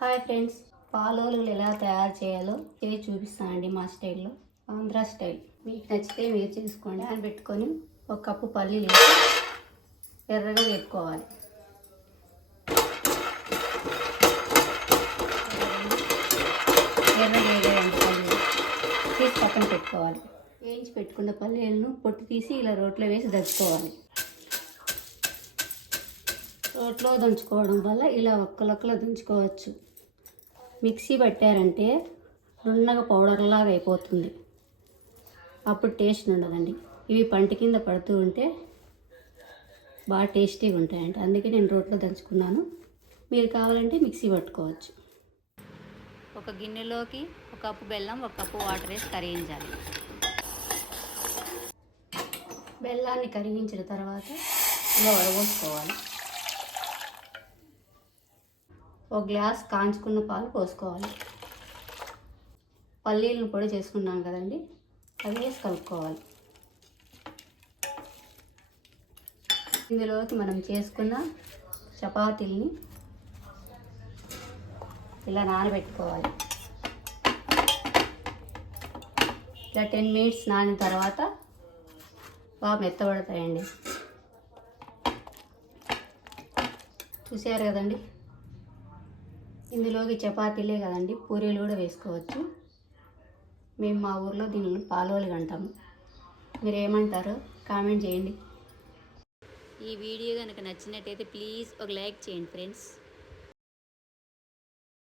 Hi friends. పాలోలు ఎలా తయారు చేయాలో చేసి చూపిస్తానండి మా స్టైల్లో. ఆంధ్ర స్టైల్. మీకు నచ్చితే మీరు చేసుకోండి. అని పెట్టుకొని ఒక కప్పు పల్లీలు వేసి ఎర్రగా వేపుకోవాలి. ఎర్ర వేగేయండి పల్లీలు తీసి పక్కన పెట్టుకోవాలి. వేయించి పెట్టుకున్న పల్లీలను పొట్టు తీసి ఇలా రోట్లో వేసి దంచుకోవాలి. రోట్లో దంచుకోవడం వల్ల ఇలా ఒక్కలొక్కలు దంచుకోవచ్చు. మిక్సీ పట్టారంటే నున్నగా పౌడర్ లాగా అయిపోతుంది. అప్పుడు టేస్ట్ ఉండదండి. ఇవి పంట కింద పడుతూ ఉంటే బాగా టేస్టీగా ఉంటాయండి అందుకే నేను రోట్లో దంచుకున్నాను. మీరు కావాలంటే మిక్సీ పట్టుకోవచ్చు. ఒక గిన్నెలోకి ఒక కప్పు బెల్లం ఒక కప్పు వాటర్ వేసి కరిగించాలి. బెల్లాన్ని కరిగించిన తర్వాత ఇలా వడగోసుకోవాలి ఒక గ్లాస్ కాంచుకున్న పాలు పోసుకోవాలి. పల్లీలను పొడి చేసుకున్నాం కదండి అవి వేసి కలుపుకోవాలి. ఇందులోకి మనం చేసుకున్న చపాతీల్ని ఇలా నానబెట్టుకోవాలి. ఇలా టెన్ మినిట్స్ నానిన తర్వాత బాగా మెత్తబడతాయండి. చూసారు కదండి? ఇందులోకి చపాతీలే కదండి పూరీలు కూడా వేసుకోవచ్చు. మేము మా ఊర్లో దీనిని పాలోలు అంటాము. మీరు ఏమంటారో కామెంట్ చేయండి. ఈ వీడియో కనుక నచ్చినట్టయితే ప్లీజ్ ఒక లైక్ చేయండి ఫ్రెండ్స్.